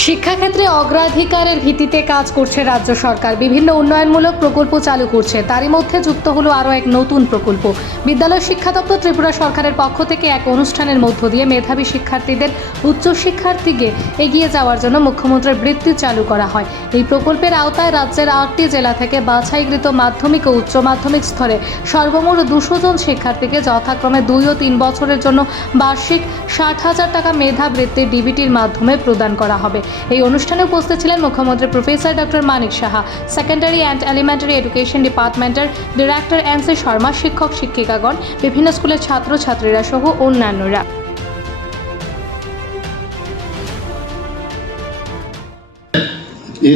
শিক্ষাক্ষেত্রে অগ্রাধিকারের ভিত্তিতে কাজ করছে রাজ্য সরকার। বিভিন্ন উন্নয়নমূলক প্রকল্প চালু করছে। তারই মধ্যে যুক্ত হলো আরও এক নতুন প্রকল্প। বিদ্যালয় শিক্ষা দপ্তর ত্রিপুরা সরকারের পক্ষ থেকে এক অনুষ্ঠানের মধ্য দিয়ে মেধাবী শিক্ষার্থীদের উচ্চশিক্ষার্থীকে এগিয়ে যাওয়ার জন্য মুখ্যমন্ত্রীর বৃত্তি চালু করা হয়। এই প্রকল্পের আওতায় রাজ্যের আটটি জেলা থেকে বাছাইকৃত মাধ্যমিক ও উচ্চ মাধ্যমিক স্তরে সর্বমোট দুশো জন শিক্ষার্থীকে যথাক্রমে দুই ও তিন বছরের জন্য বার্ষিক ষাট হাজার টাকা মেধা বৃত্তি ডিবিটির মাধ্যমে প্রদান করা হবে। এই অনুষ্ঠানে উপস্থিত ছিলেন মুখ্যমন্ত্রী professor doctor Manik Saha secondary and elementary education ডিপার্টমেন্টের ডিরেক্টর এন সি শর্মা, শিক্ষক শিক্ষিকাগণ, বিভিন্ন স্কুলের ছাত্রছাত্রীরা সহ অন্যান্যরা।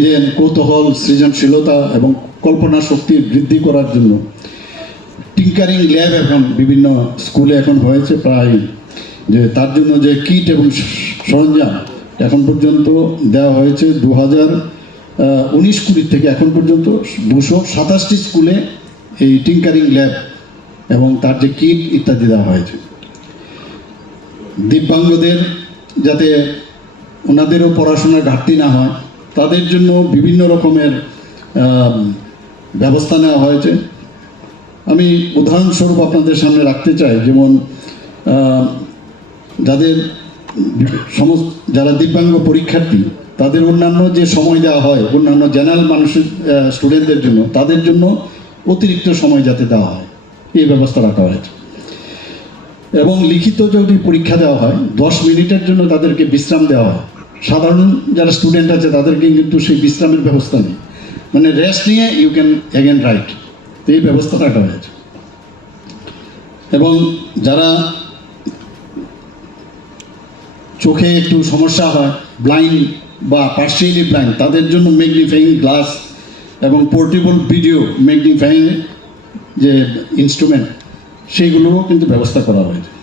যে কৌতূহল, সৃজনশীলতা এবং কল্পনা শক্তি বৃদ্ধি করার জন্য টিঙ্কারিং ল্যাব এখন বিভিন্ন স্কুলে এখন হয়েছে প্রায়, যে তার জন্য যে কিট এবং সরঞ্জাম এখন পর্যন্ত দেওয়া হয়েছে দু হাজার উনিশ কুড়ি থেকে এখন পর্যন্ত দুশো সাতাশটি স্কুলে এই টিঙ্কারিং ল্যাব এবং তার যে কিট ইত্যাদি দেওয়া হয়েছে। দিব্যাঙ্গদের যাতে ওনাদেরও পড়াশোনার ঘাটতি না হয়, তাদের জন্য বিভিন্ন রকমের ব্যবস্থা নেওয়া হয়েছে। আমি উদাহরণস্বরূপ আপনাদের সামনে রাখতে চাই, যেমন যাদের সমস্ত, যারা দিব্যাঙ্গ পরীক্ষার্থী, তাদের অন্যান্য যে সময় দেওয়া হয়, অন্যান্য জেনারেল মানুষের স্টুডেন্টদের জন্য, তাদের জন্য অতিরিক্ত সময় যাতে দেওয়া হয়, এই ব্যবস্থা রাখা হয়েছে। এবং লিখিত যদি পরীক্ষা দেওয়া হয়, দশ মিনিটের জন্য তাদেরকে বিশ্রাম দেওয়া হয়। সাধারণ যারা স্টুডেন্ট আছে, তাদেরকে কিন্তু সেই বিশ্রামের ব্যবস্থা নেই। মানে রেস্ট নিয়ে ইউ ক্যান অ্যাগেন রাইট এই ব্যবস্থা রাখা হয়েছে। এবং যারা চোখে একটু সমস্যা হয় ব্লাইন্ড বা পার্সিয়ালি ব্লাইন্ড তাদের জন্য ম্যাগনিফাইং গ্লাস এবং পোর্টেবল ভিডিও ম্যাগনিফাইং যে ইনস্ট্রুমেন্ট সেইগুলোরও কিন্তু ব্যবস্থা করা হয়েছে।